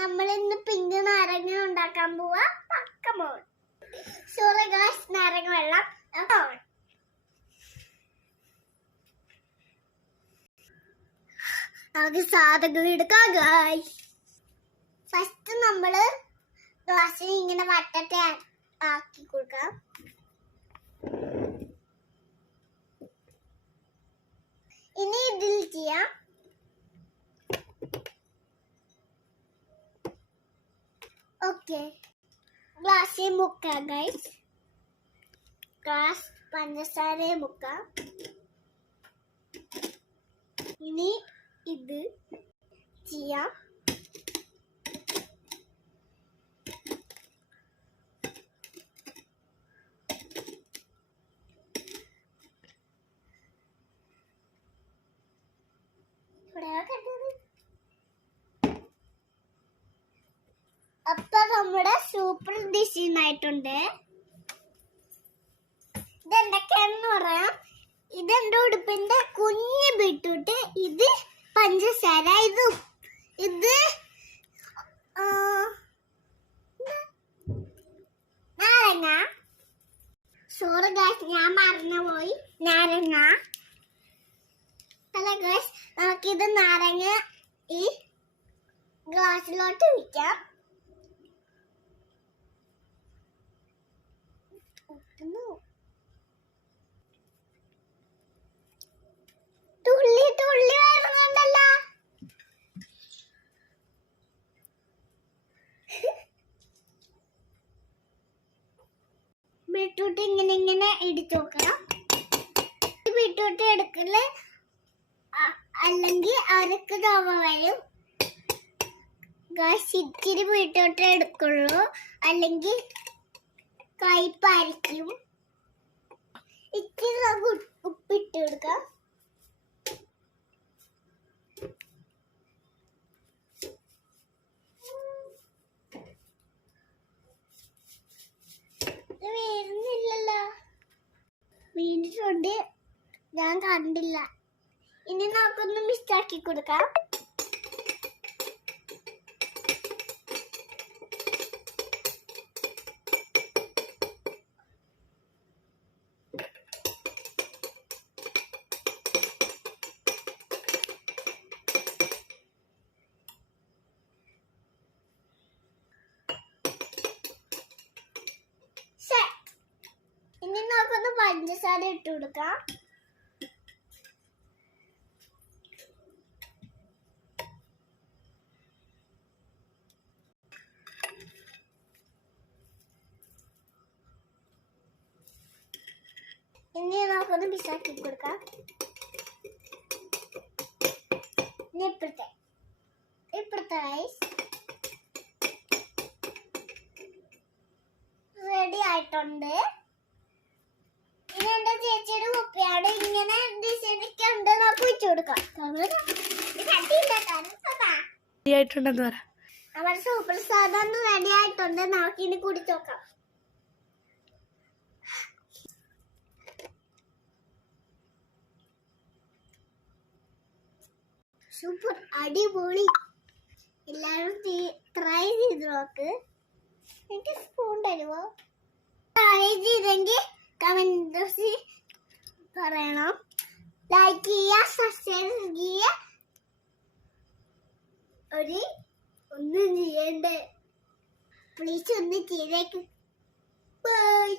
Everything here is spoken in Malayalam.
നമ്മൾ ഇന്ന് പിങ്ക് നാരങ്ങ ഉണ്ടാക്കാൻ പോവാ. പക്കമോൺ സോറി ഗായ്സ്, നാരങ്ങ വെള്ളം നമുക്ക് സാധനങ്ങൾ എടുക്കാം ഗായ്സ്. ഫസ്റ്റ് നമ്മള് ഗ്ലാസ്സിൽ ഇങ്ങനെ വട്ടത്തെ ആക്കി കൊടുക്കാം. ഇനി ഇതിൽ ചെയ്യാം. ഓക്കെ, ഗ്ലാസ്സിൽ മുക്കാം ഗൈസ്. ഗ്ലാസ് പഞ്ചസാര മുക്കാം. ഇനി ഇത് ചെയ്യാം. അപ്പൊ നമ്മുടെ സൂപ്പർ ഡിസൈൻ ആയിട്ടുണ്ട്. ഇതെന്തൊക്കെയാണെന്ന് പറയാം. ഇതെന്റെ ഉടുപ്പിന്റെ കുഞ്ഞ് ബീട്രൂട്ട്, ഇത് പഞ്ചസാര, ഇത് നാരങ്ങ. സോറി ഗൈസ്, ഞാൻ മറന്നുപോയി നാരങ്ങ. ഹലോ ഗൈസ്, നമുക്കിത് നാരങ്ങ ഈ ഗ്ലാസ്സിലോട്ട് ഒഴിക്കാം. തുള്ളി തുള്ളി വരുന്നുണ്ടല്ലോ. ബീട്രൂട്ട് ഇങ്ങനെ ഇങ്ങനെ ഇടിച്ചു നോക്കണം. ബീട്രൂട്ട് എടുക്കല് അല്ലെങ്കിൽ അവർക്ക് തവ വരും. ഇച്ചിരി ബീട്രൂട്ട് എടുക്കുള്ളൂ, അല്ലെങ്കിൽ കയ്പായിരിക്കും. ഇച്ചിരി ഉപ്പിട്ട് കൊടുക്കാം. വരുന്നില്ലല്ലോ. വീണിട്ടുണ്ട്, ഞാൻ കണ്ടില്ല. ഇനി നമുക്കൊന്ന് മിക്സാക്കി കൊടുക്കാം. ഇനി നമുക്കൊന്ന് പഞ്ചസാര ഇട്ട് കൊടുക്കാം. ഇനി നമുക്കൊന്ന് മിക്സാക്കി കൊടുക്കാം. ഇപ്പുറത്തെ റെഡി ആയിട്ടുണ്ട്. ഇനി എന്റെ ചേച്ചിയുടെ കുപ്പിയാണ്. ഇങ്ങനെ ഡിസൈനൊക്കെ ഉണ്ട്, നമുക്ക് വെച്ചു കൊടുക്കാം. നമ്മുടെ സൂപ്പർ സാധനം റെഡി ആയിട്ടുണ്ട്. നമുക്ക് ഇനി കുടിച്ചു നോക്കാം. സൂപ്പർ, അടിപൊളി. എല്ലാവരും ട്രൈ ചെയ്ത് നോക്ക്. എനിക്ക് സ്പൂൺ തരുമോ? ട്രൈ ചെയ്തെങ്കിൽ കമന്റ് ബോക്സിൽ പറയണം. ലൈക്ക് ചെയ്യുക, സബ്സ്ക്രൈബ് ചെയ്യുക. ഒന്നും ചെയ്യണ്ടേ, പ്ലീസ് ഒന്ന് ചെയ്തേക്ക്. ബൈ.